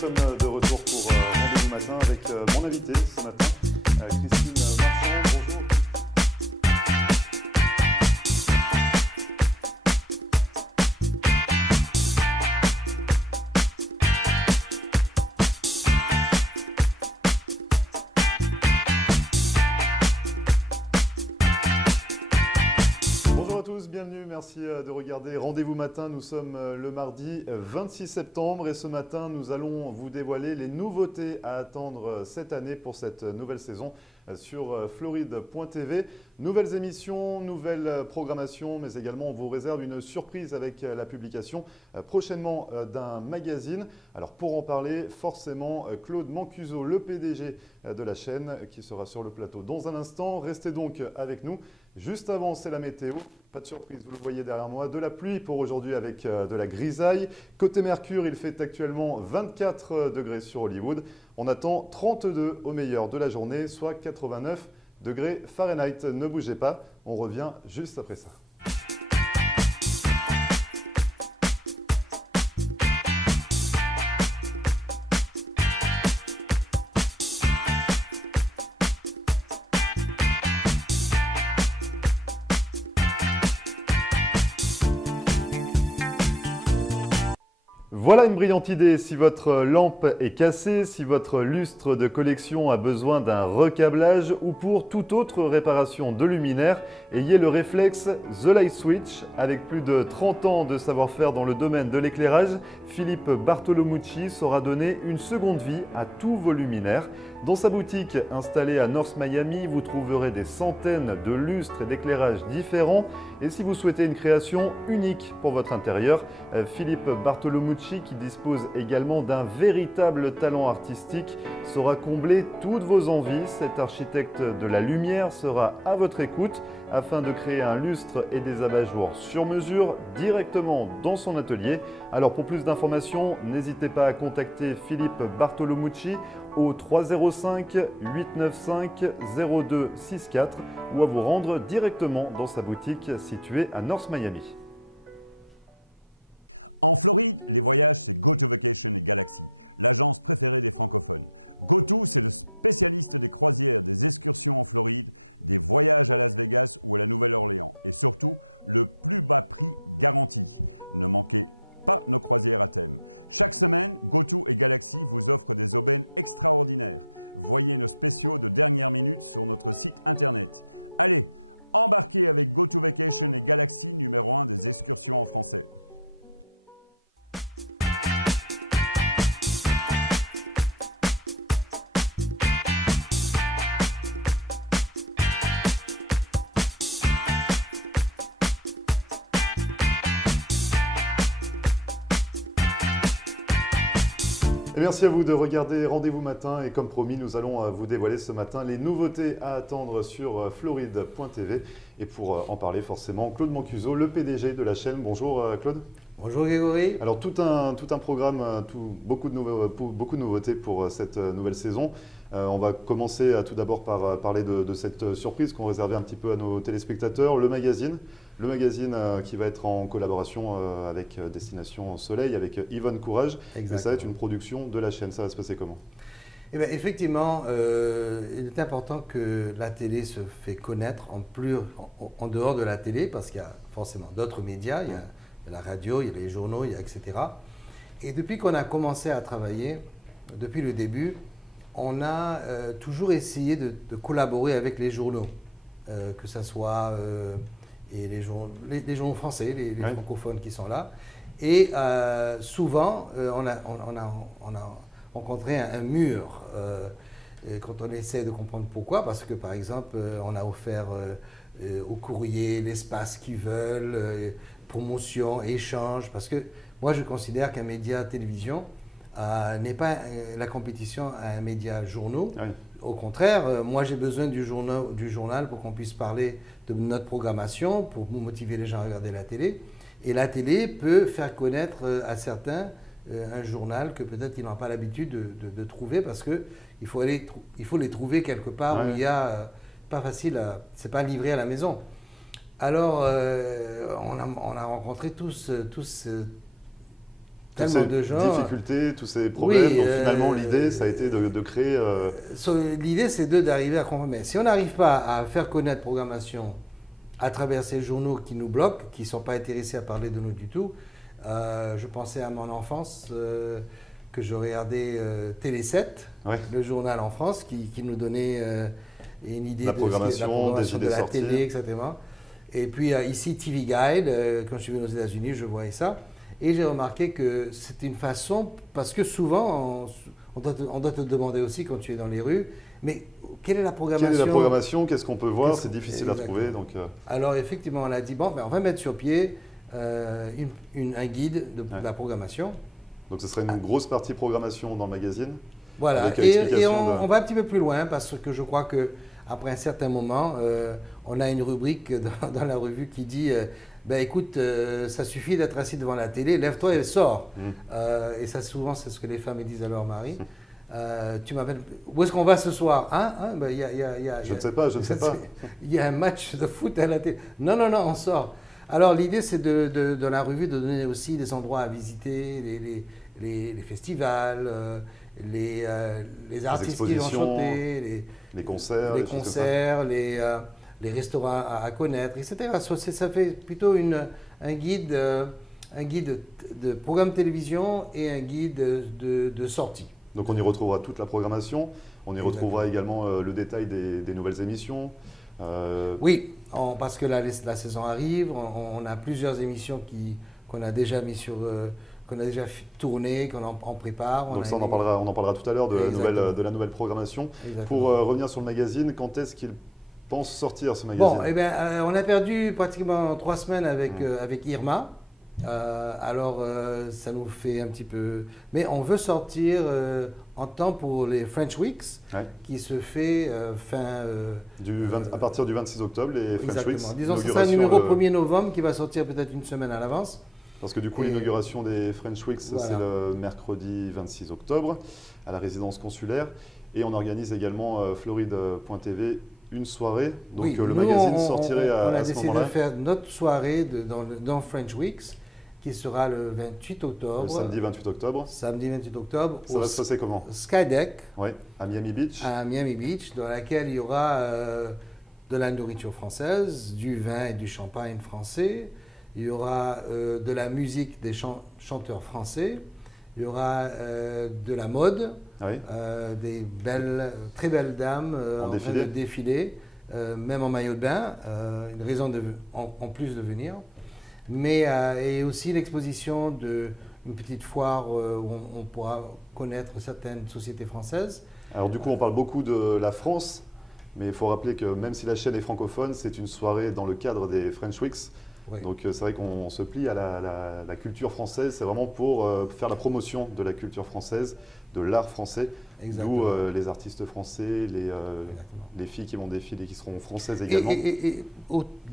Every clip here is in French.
sommes de retour pour Rendez-vous Matin avec mon invité ce matin, Christine Marchand. Bonjour. Bonjour à tous, bienvenue, merci de regarder Rendez-vous Matin. Nous sommes le mardi 26 septembre et ce matin, nous allons vous dévoiler les nouveautés à attendre cette année pour cette nouvelle saison sur Floride.tv. Nouvelles émissions, nouvelles programmations, mais également on vous réserve une surprise avec la publication prochainement d'un magazine. Alors pour en parler, forcément, Claude Mancuso, le PDG de la chaîne, qui sera sur le plateau dans un instant. Restez donc avec nous. Juste avant, c'est la météo. Pas de surprise, vous le voyez derrière moi. De la pluie pour aujourd'hui avec de la grisaille. Côté Mercure, il fait actuellement 24 degrés sur Hollywood. On attend 32 au meilleur de la journée, soit 89 degrés Fahrenheit. Ne bougez pas, on revient juste après ça. Voilà une brillante idée. Si votre lampe est cassée, si votre lustre de collection a besoin d'un recablage ou pour toute autre réparation de luminaire, ayez le réflexe The Light Switch. Avec plus de 30 ans de savoir-faire dans le domaine de l'éclairage, Philippe Bartolomucci saura donner une seconde vie à tous vos luminaires. Dans sa boutique installée à North Miami, vous trouverez des centaines de lustres et d'éclairages différents. Et si vous souhaitez une création unique pour votre intérieur, Philippe Bartolomucci, qui dispose également d'un véritable talent artistique, saura combler toutes vos envies. Cet architecte de la lumière sera à votre écoute afin de créer un lustre et des abat-jours sur mesure directement dans son atelier. Alors pour plus d'informations, n'hésitez pas à contacter Philippe Bartolomucci au 305 895 0264 ou à vous rendre directement dans sa boutique située à North Miami. En Floride, les voyages, c'est GoTo Vacation et Galaxy, l'agence préférée des francophones. GoTo, c'est le spécialiste des croisières, des excursions en Floride, des voyages à Las Vegas ou à la Nouvelle-Orléans. Et surtout, le plus bas prix garanti. Ne manquez pas nos croisières à thème. Chaque semaine, GoTo et Galaxy vous offrent des aubaines extraordinaires. Voyez nos spéciaux de dernière minute sur notre site internet. Allez, embarquez avec GoTo Vacation et Galaxy, numéro 1 des excursions en français. Et merci à vous de regarder Rendez-vous Matin et comme promis, nous allons vous dévoiler ce matin les nouveautés à attendre sur Floride.tv. Et pour en parler forcément, Claude Mancuso, le PDG de la chaîne. Bonjour Claude. Bonjour Grégory. Alors tout un programme, beaucoup de nouveautés pour cette nouvelle saison. On va commencer tout d'abord par parler de cette surprise qu'on réservait un petit peu à nos téléspectateurs, le magazine. Le magazine qui va être en collaboration avec Destination Soleil, avec Yvonne Courage. Exactement. Et ça va être une production de la chaîne. Ça va se passer comment? Eh bien, effectivement, il est important que la télé se fait connaître en dehors de la télé, parce qu'il y a forcément d'autres médias, il y a la radio, il y a les journaux, il y a etc. Et depuis qu'on a commencé à travailler, depuis le début, on a toujours essayé de collaborer avec les journaux, que ce soit les journaux français, les oui, francophones qui sont là. Et souvent, on a rencontré un mur quand on essaie de comprendre pourquoi, parce que par exemple, on a offert au courrier l'espace qu'ils veulent, promotion, échange, parce que moi je considère qu'un média télévision n'est pas la compétition à un média journaux. oui. Au contraire, moi j'ai besoin du journal pour qu'on puisse parler de notre programmation, pour motiver les gens à regarder la télé. Et la télé peut faire connaître à certains un journal que peut-être ils n'ont pas l'habitude de trouver, parce qu'il faut les trouver quelque part où il y a pas facile, c'est pas livré à la maison. Alors on a rencontré tous tellement de gens. Difficultés, tous ces problèmes. Oui, donc finalement, l'idée, ça a été de créer. L'idée, c'est d'arriver à comprendre. Mais si on n'arrive pas à faire connaître programmation à travers ces journaux qui nous bloquent, qui ne sont pas intéressés à parler de nous du tout, je pensais à mon enfance, que je regardais Télé 7, le journal en France, qui nous donnait une idée la programmation de la télé, etc. Et puis ici, TV Guide, quand je suis venu aux États-Unis, je voyais ça. Et j'ai remarqué que c'était une façon, parce que souvent, on doit te demander aussi quand tu es dans les rues, mais quelle est la programmation? Quelle est la programmation? Qu'est-ce qu'on peut voir? C'est difficile à trouver. Donc, Alors effectivement, on a dit, bon, ben, on va mettre sur pied un guide de la programmation. Donc ce serait une grosse partie programmation dans le magazine. Voilà, et on va un petit peu plus loin parce que je crois qu'après un certain moment, on a une rubrique dans la revue qui dit ben écoute, ça suffit d'être assis devant la télé, lève-toi et sors. Et ça, souvent, c'est ce que les femmes disent à leur mari. Tu m'appelles, où est-ce qu'on va ce soir? Ben, je ne sais pas, je ne sais pas. Il y a un match de foot à la télé. Non, non, non, on sort. Alors l'idée, c'est de la revue de donner aussi des endroits à visiter, les festivals, les artistes qui vont chanter, les concerts, les restaurants à connaître, etc. Ça fait plutôt un guide de programme télévision et un guide de sortie. Donc on y retrouvera toute la programmation, on y retrouvera également le détail des nouvelles émissions. Oui, parce que la saison arrive, on a plusieurs émissions qu'on a déjà mis qu'on a déjà tourné, qu'on en prépare. Donc ça, on en parlera tout à l'heure de la nouvelle programmation. Exactement. Pour revenir sur le magazine, quand est-ce qu'il pense sortir ce magazine? Bon, eh bien, on a perdu pratiquement 3 semaines avec Irma. Alors, ça nous fait un petit peu... Mais on veut sortir en temps pour les French Weeks, qui se fait à partir du 26 octobre, les French Weeks. Disons que c'est un numéro 1er novembre qui va sortir peut-être une semaine à l'avance. Parce que du coup, l'inauguration des French Weeks, c'est le mercredi 26 octobre à la résidence consulaire. Et on organise également Floride.tv une soirée. Donc le magazine sortirait à ce moment-là. On a décidé de faire notre soirée dans French Weeks, qui sera le 28 octobre. Le samedi 28 octobre. Samedi 28 octobre. Ça va se passer comment? Skydeck. Oui, à Miami Beach. À Miami Beach, dans laquelle il y aura de la nourriture française, du vin et du champagne français. Il y aura de la musique des chanteurs français. Il y aura de la mode, des très belles dames en train de défiler, même en maillot de bain, une raison en plus de venir. Mais et aussi l'exposition d'une petite foire où on pourra connaître certaines sociétés françaises. Alors du coup, on parle beaucoup de la France, mais il faut rappeler que même si la chaîne est francophone, c'est une soirée dans le cadre des French Weeks. Oui. Donc c'est vrai qu'on se plie à la culture française, c'est vraiment pour faire la promotion de la culture française, de l'art français, d'où les artistes français, les filles qui vont défiler, qui seront françaises également.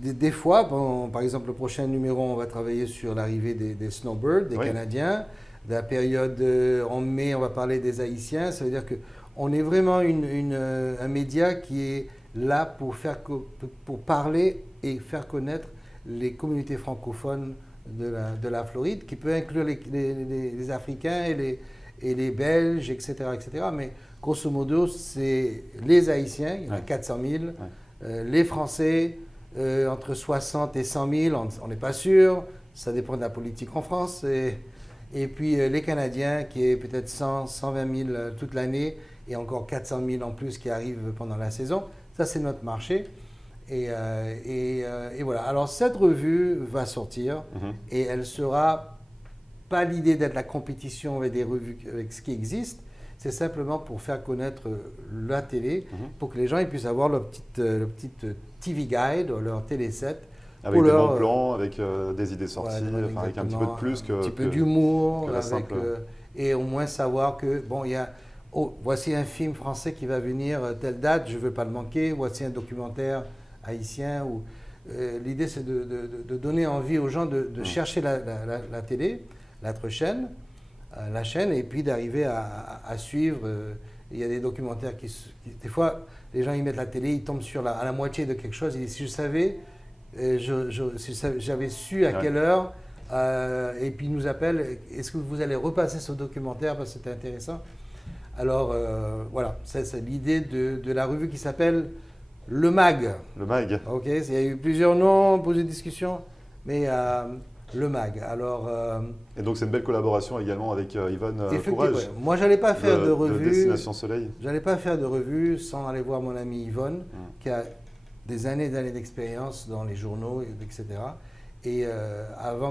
Des fois, bon, par exemple le prochain numéro, on va travailler sur l'arrivée des snowbirds, des Canadiens. De la période en mai, on va parler des Haïtiens. Ça veut dire qu'on est vraiment un média qui est là pour parler et faire connaître les communautés francophones de la Floride, qui peut inclure les Africains et les Belges, etc., etc. Mais grosso modo, c'est les Haïtiens, il y en a 400 000, les Français, entre 60 et 100 000, on n'est pas sûr, ça dépend de la politique en France, et puis les Canadiens, qui est peut-être 100, 120 000 toute l'année, et encore 400 000 en plus qui arrivent pendant la saison. Ça, c'est notre marché. Et voilà. Alors cette revue va sortir et elle sera pas l'idée d'être la compétition avec des revues, avec ce qui existe. C'est simplement pour faire connaître la télé, pour que les gens ils puissent avoir leur petite TV Guide, leur Télé 7. Avec des bons plans, avec des idées sorties, avec un petit peu de plus que... Un petit peu d'humour, et au moins savoir que, bon, il y a... Oh, voici un film français qui va venir telle date, je ne veux pas le manquer. Voici un documentaire haïtien. L'idée, c'est de donner envie aux gens de chercher la télé, la chaîne, et puis d'arriver à suivre. Il y a des documentaires des fois, les gens ils mettent la télé, ils tombent à la moitié de quelque chose. Ils disent, si je savais, si j'avais su à quelle heure Et puis il nous appelle, est-ce que vous allez repasser ce documentaire parce que c'était intéressant? Alors voilà, c'est l'idée de la revue qui s'appelle Le Mag. Le Mag. Ok, il y a eu plusieurs noms, posé de discussion, mais Le Mag. Alors, et donc c'est une belle collaboration également avec Yvonne Courage. Ouais. Moi, j'allais pas faire de revue. De Destination Soleil. J'allais pas faire de revue sans aller voir mon amie Yvonne, qui a des années d'expérience dans les journaux, etc. Et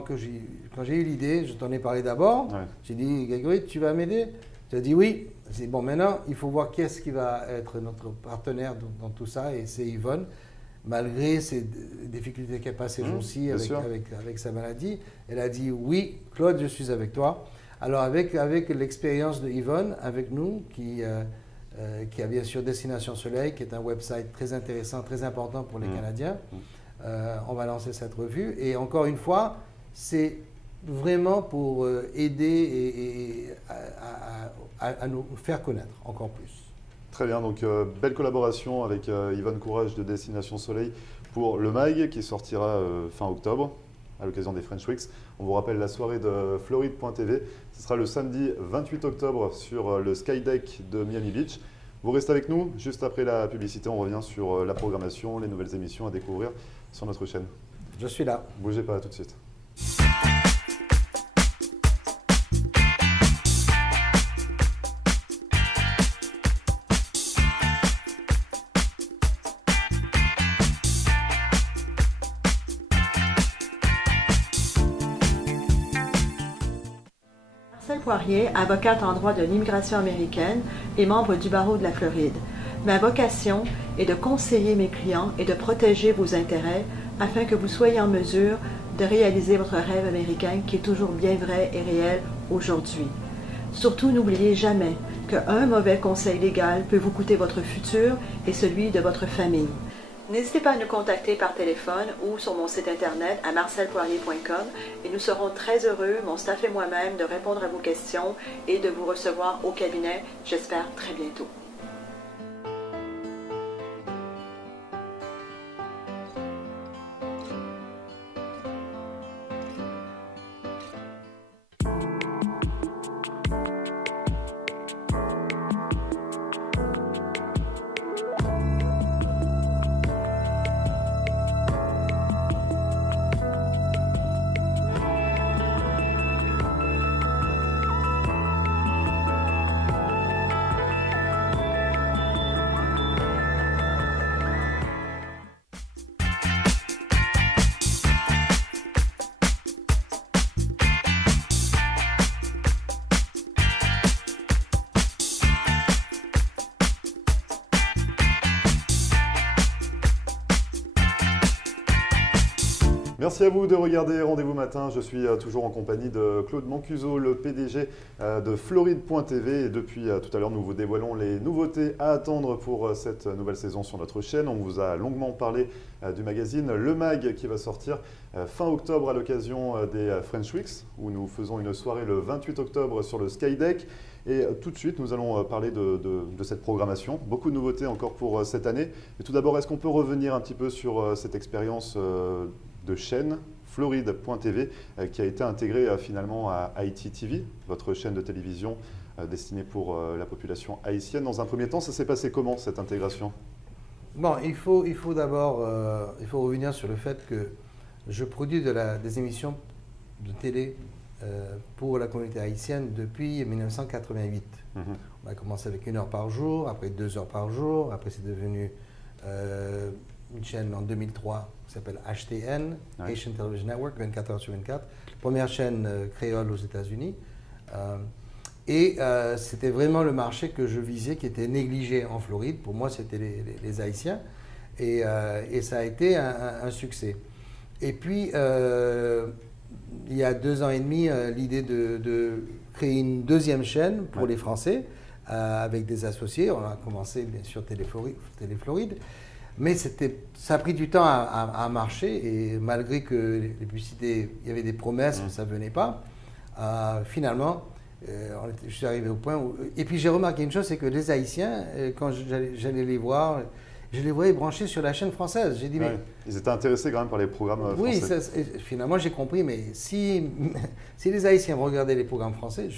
quand j'ai eu l'idée, je t'en ai parlé d'abord. Ouais. J'ai dit, Grégory, tu vas m'aider? Tu as dit oui. J'ai dit, bon, maintenant, il faut voir qui est-ce qui va être notre partenaire dans tout ça, et c'est Yvonne. Malgré ces difficultés qu'elle passe ces jours-ci avec sa maladie, elle a dit oui, Claude, je suis avec toi. Alors avec l'expérience de Yvonne, avec nous, qui a bien sûr Destination Soleil, qui est un website très intéressant, très important pour les Canadiens, on va lancer cette revue. Et encore une fois, c'est vraiment pour aider à nous faire connaître encore plus. Très bien, donc belle collaboration avec Yvonne Courage de Destination Soleil pour le MAG qui sortira fin octobre à l'occasion des French Weeks. On vous rappelle la soirée de Floride.tv. Ce sera le samedi 28 octobre sur le Skydeck de Miami Beach. Vous restez avec nous, juste après la publicité, on revient sur la programmation, les nouvelles émissions à découvrir sur notre chaîne. Je suis là. Bougez pas, à tout de suite. Marcel Poirier, avocate en droit de l'immigration américaine et membre du barreau de la Floride. Ma vocation est de conseiller mes clients et de protéger vos intérêts afin que vous soyez en mesure de réaliser votre rêve américain qui est toujours bien vrai et réel aujourd'hui. Surtout, n'oubliez jamais qu'un mauvais conseil légal peut vous coûter votre futur et celui de votre famille. N'hésitez pas à nous contacter par téléphone ou sur mon site internet à marcelpoirier.com et nous serons très heureux, mon staff et moi-même, de répondre à vos questions et de vous recevoir au cabinet, j'espère très bientôt. Merci à vous de regarder Rendez-vous Matin. Je suis toujours en compagnie de Claude Mancuso, le PDG de Floride.tv. Et depuis tout à l'heure, nous vous dévoilons les nouveautés à attendre pour cette nouvelle saison sur notre chaîne. On vous a longuement parlé du magazine Le Mag qui va sortir fin octobre à l'occasion des French Weeks, où nous faisons une soirée le 28 octobre sur le Skydeck. Et tout de suite, nous allons parler de cette programmation. Beaucoup de nouveautés encore pour cette année. Mais tout d'abord, est-ce qu'on peut revenir un petit peu sur cette expérience de chaîne Floride.tv qui a été intégrée finalement à ITTV, votre chaîne de télévision destinée pour la population haïtienne. Dans un premier temps, ça s'est passé comment cette intégration? Bon, il faut d'abord revenir sur le fait que je produis des émissions de télé pour la communauté haïtienne depuis 1988. On a commencé avec 1 heure par jour, après 2 heures par jour, après c'est devenu une chaîne en 2003 qui s'appelle HTN, Haitian Television Network, 24 heures sur 24, première chaîne créole aux États-Unis. C'était vraiment le marché que je visais qui était négligé en Floride. Pour moi, c'était les Haïtiens. Et ça a été un succès. Et puis, il y a 2 ans et demi, l'idée de créer une deuxième chaîne pour les Français avec des associés. On a commencé, bien sûr, Télé Floride. Mais ça a pris du temps à marcher. Et malgré que les publicités, il y avait des promesses, mais ça ne venait pas, finalement, je suis arrivé au point où... Et puis j'ai remarqué une chose, c'est que les Haïtiens, quand j'allais les voir, je les voyais branchés sur la chaîne française. J'ai dit, mais... Ils étaient intéressés quand même par les programmes français. Oui, finalement j'ai compris, mais si les Haïtiens regardaient les programmes français,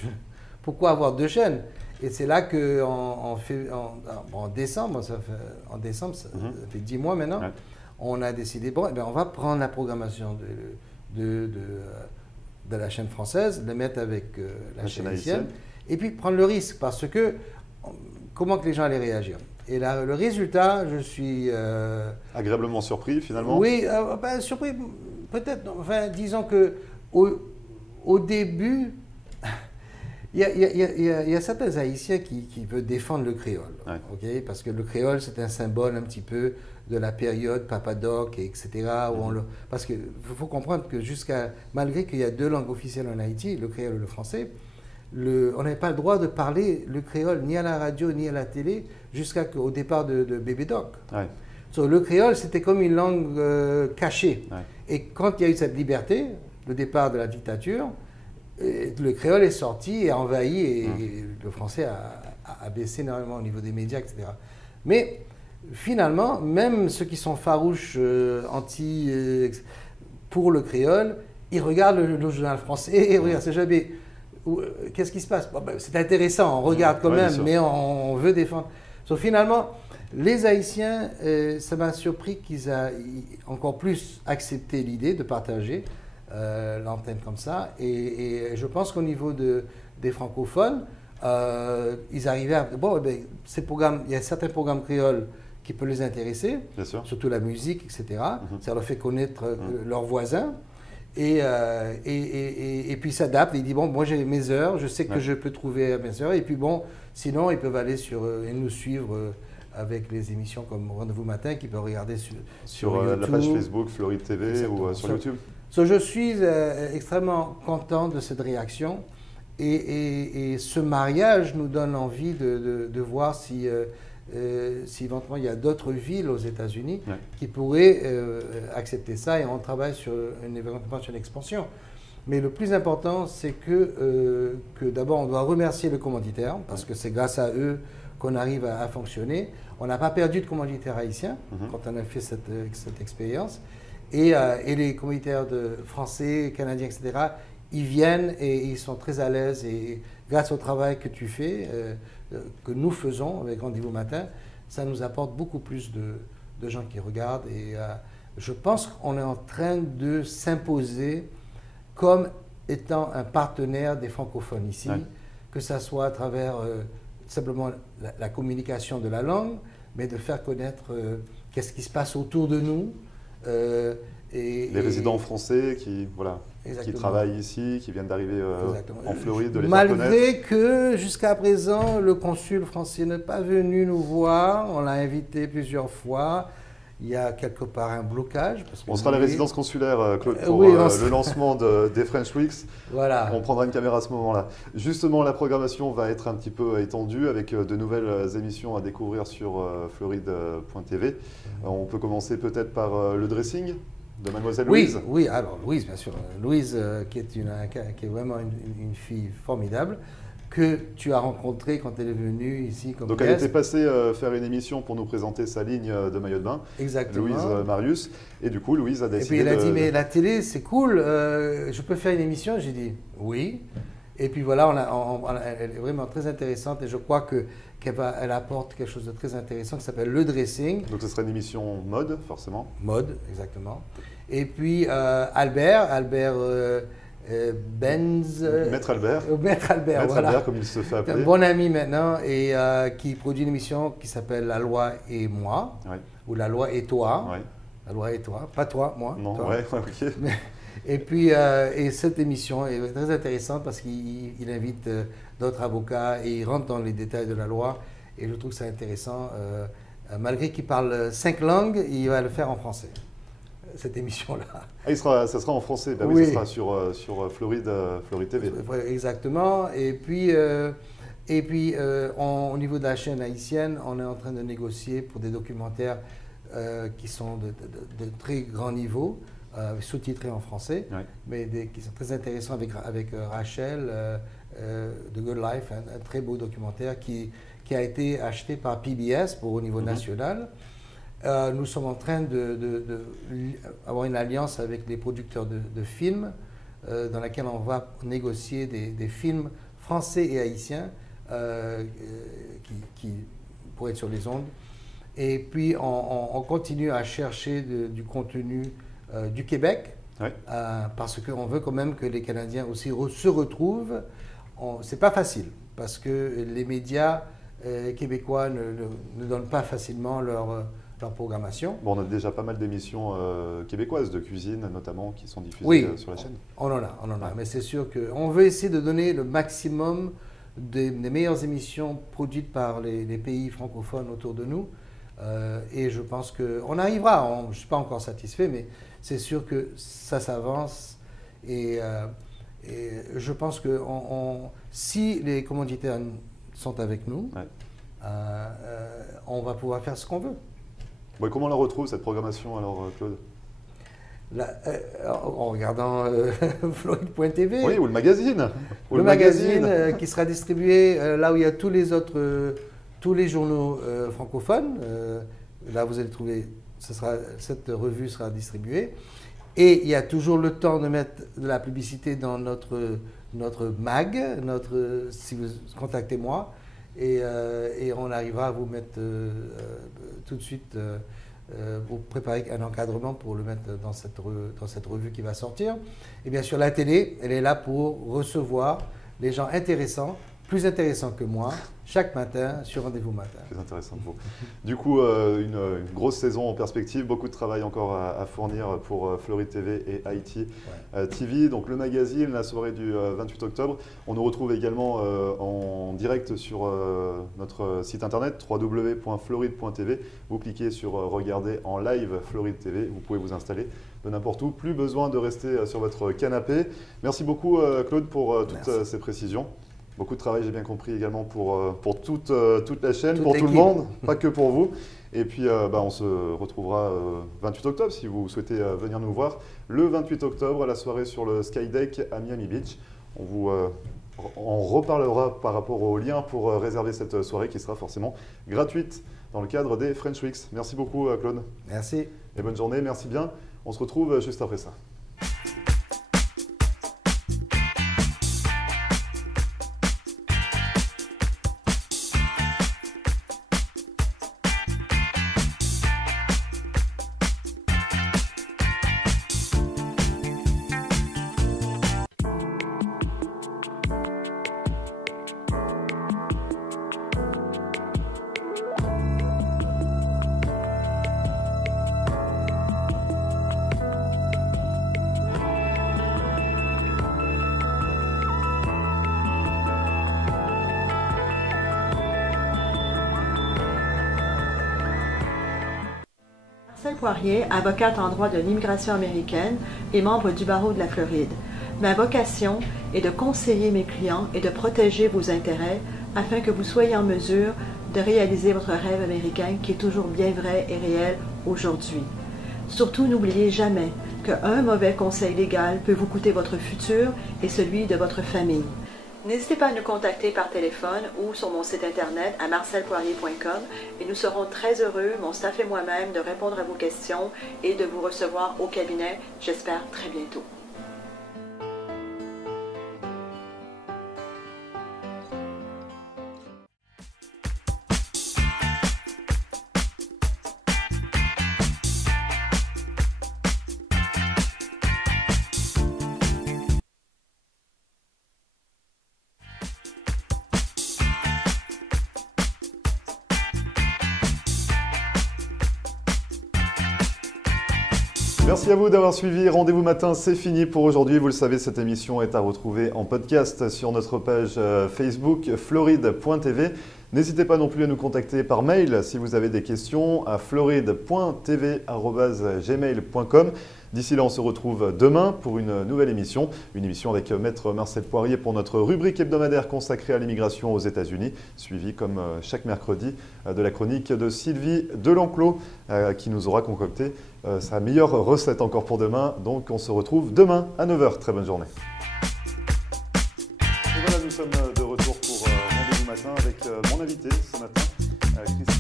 pourquoi avoir deux chaînes? Et c'est là qu'en décembre, ça fait 10 mois maintenant, on a décidé, bon, eh bien, on va prendre la programmation de la chaîne française, la mettre avec la chaîne haïtienne, et puis prendre le risque, parce que comment que les gens allaient réagir. Et là, le résultat, je suis... agréablement surpris, finalement? Oui, surpris, peut-être. Enfin, disons que au début, il y a certains Haïtiens qui veulent défendre le créole. Okay? Parce que le créole, c'est un symbole un petit peu de la période Papadoc, etc. Parce qu'il faut comprendre que malgré qu'il y a deux langues officielles en Haïti, le créole et le français, on n'avait pas le droit de parler le créole ni à la radio ni à la télé jusqu'au départ de Bébé Doc. Le créole, c'était comme une langue cachée. Et quand il y a eu cette liberté, le départ de la dictature, le créole est sorti et a envahi, et le français a baissé énormément au niveau des médias, etc. Mais finalement, même ceux qui sont farouches pour le créole, ils regardent le journal français et regardent, c'est jamais... Qu'est-ce qui se passe? C'est intéressant, on regarde quand même, mais on veut défendre. Finalement, les Haïtiens, ça m'a surpris qu'ils aient encore plus accepté l'idée de partager l'antenne comme ça. Et je pense qu'au niveau des francophones, ils arrivaient à... Bon, ces programmes, il y a certains programmes créoles qui peuvent les intéresser, surtout la musique, etc. Ça leur fait connaître leurs voisins. Et puis ils s'adaptent, ils disent, bon, moi j'ai mes heures, je sais que je peux trouver mes heures, et puis bon, sinon ils peuvent aller et nous suivre avec les émissions comme Rendez-vous Matin, qu'ils peuvent regarder sur YouTube. La page Facebook, Floride TV, ou sur YouTube. Je suis extrêmement content de cette réaction, et ce mariage nous donne envie de voir si éventuellement il y a d'autres villes aux États-Unis qui pourraient accepter ça, et on travaille sur une expansion. Mais le plus important, c'est que d'abord on doit remercier le commanditaire, parce que c'est grâce à eux qu'on arrive à fonctionner. On n'a pas perdu de commanditaire haïtien quand on a fait cette expérience. Et les commanditaires français, canadiens, etc., ils viennent et ils sont très à l'aise, et grâce au travail que tu fais, que nous faisons avec Rendez-vous Matin, ça nous apporte beaucoup plus de gens qui regardent, et je pense qu'on est en train de s'imposer comme étant un partenaire des francophones ici, que ça soit à travers simplement la communication de la langue, mais de faire connaître qu'est-ce qui se passe autour de nous. Les résidents français qui travaillent ici, qui viennent d'arriver en Floride, de les faire connaître. Malgré que jusqu'à présent, le consul français n'est pas venu nous voir, on l'a invité plusieurs fois. Il y a quelque part un blocage. On sera à la résidence consulaire, Claude, pour le lancement des French Weeks. Voilà. On prendra une caméra à ce moment-là. Justement, la programmation va être un petit peu étendue avec de nouvelles émissions à découvrir sur floride.tv. On peut commencer peut-être par le dressing de Mademoiselle Louise. Oui, alors Louise, bien sûr. Louise, qui est vraiment une fille formidable, que tu as rencontrée quand elle est venue ici comme Donc guest. elle était passée faire une émission pour nous présenter sa ligne de maillot de bain. Exactement. Louise Marius. Et du coup, Louise a décidé. Et puis elle a dit, mais la télé, c'est cool, je peux faire une émission? J'ai dit, oui. Et puis voilà, elle est vraiment très intéressante, et je crois qu'elle apporte quelque chose de très intéressant qui s'appelle le dressing. Donc ce sera une émission mode, forcément. Mode, exactement. Et puis Albert Benz. Maître Albert. Maître Albert, voilà. Albert, comme il se fait appeler. Un bon ami maintenant, et qui produit une émission qui s'appelle La Loi et moi, ou La Loi et toi. La Loi et toi, pas toi, moi. Non, toi. Ok. Et puis, cette émission est très intéressante parce qu'il invite d'autres avocats et il rentre dans les détails de la loi. Et je trouve ça intéressant. Malgré qu'il parle 5 langues, il va le faire en français, cette émission-là. Ah, ça sera en français, oui, ça sera sur Floride TV. Exactement. Et puis, au niveau de la chaîne haïtienne, on est en train de négocier pour des documentaires qui sont de très grand niveau, sous-titrés en français, mais qui sont très intéressants avec Rachel de Good Life, un très beau documentaire qui a été acheté par PBS au niveau national. Nous sommes en train d'avoir une alliance avec des producteurs de films dans laquelle on va négocier des films français et haïtiens qui pourraient être sur les ondes. Et puis on continue à chercher du contenu du Québec, Ouais. parce qu'on veut quand même que les Canadiens aussi se retrouvent. C'est pas facile parce que les médias québécois ne donnent pas facilement leur programmation. Bon, on a déjà pas mal d'émissions québécoises de cuisine notamment qui sont diffusées Oui, sur la chaîne. on en a. Mais c'est sûr qu'on veut essayer de donner le maximum des meilleures émissions produites par les pays francophones autour de nous. Et je pense qu'on arrivera. Je ne suis pas encore satisfait, mais c'est sûr que ça s'avance. Et je pense que si les commanditaires sont avec nous, Ouais. on va pouvoir faire ce qu'on veut. Bon, comment on la retrouve cette programmation alors, Claude? En regardant Floride.tv. Oui, ou le magazine. Ou Le magazine qui sera distribué là où il y a tous les journaux francophones. Là, vous allez trouver, cette revue sera distribuée. Et il y a toujours le temps de mettre de la publicité dans notre mag, si vous contactez-moi, et on arrivera à vous mettre tout de suite, vous préparer un encadrement pour le mettre dans cette revue qui va sortir. Et bien sûr, la télé, elle est là pour recevoir les gens intéressants, plus intéressants que moi, chaque matin sur Rendez-vous Matin. Plus intéressant que vous. Du coup, une grosse saison en perspective, beaucoup de travail encore à fournir pour Floride TV et Haïti TV. Donc le magazine, la soirée du 28 octobre. On nous retrouve également en direct sur notre site internet www.floride.tv. Vous cliquez sur Regarder en live Floride TV. Vous pouvez vous installer de n'importe où. Plus besoin de rester sur votre canapé. Merci beaucoup Claude pour toutes ces précisions. Beaucoup de travail, j'ai bien compris, également pour toute la chaîne, pour tout le monde, pas que pour vous. Et puis, on se retrouvera 28 octobre, si vous souhaitez venir nous voir. Le 28 octobre, à la soirée sur le Skydeck à Miami Beach. On reparlera par rapport au lien pour réserver cette soirée qui sera forcément gratuite dans le cadre des French Weeks. Merci beaucoup, Claude. Merci. Et bonne journée, merci bien. On se retrouve juste après ça. Marcel Poirier, avocate en droit de l'immigration américaine et membre du barreau de la Floride. Ma vocation est de conseiller mes clients et de protéger vos intérêts afin que vous soyez en mesure de réaliser votre rêve américain qui est toujours bien vrai et réel aujourd'hui. Surtout, n'oubliez jamais qu'un mauvais conseil légal peut vous coûter votre futur et celui de votre famille. N'hésitez pas à nous contacter par téléphone ou sur mon site internet à marcelpoirier.com et nous serons très heureux, mon staff et moi-même, de répondre à vos questions et de vous recevoir au cabinet, j'espère très bientôt. Merci à vous d'avoir suivi Rendez-vous Matin, c'est fini pour aujourd'hui. Vous le savez, cette émission est à retrouver en podcast sur notre page Facebook floride.tv. N'hésitez pas non plus à nous contacter par mail si vous avez des questions à floride.tv@gmail.com. D'ici là, on se retrouve demain pour une nouvelle émission. Une émission avec Maître Marcel Poirier pour notre rubrique hebdomadaire consacrée à l'immigration aux États-Unis, suivie comme chaque mercredi de la chronique de Sylvie Delenclos qui nous aura concocté sa meilleure recette encore pour demain. Donc on se retrouve demain à 9h. Très bonne journée. Et voilà, nous sommes de retour pour Rendez-vous Matin avec mon invité ce matin, Christine.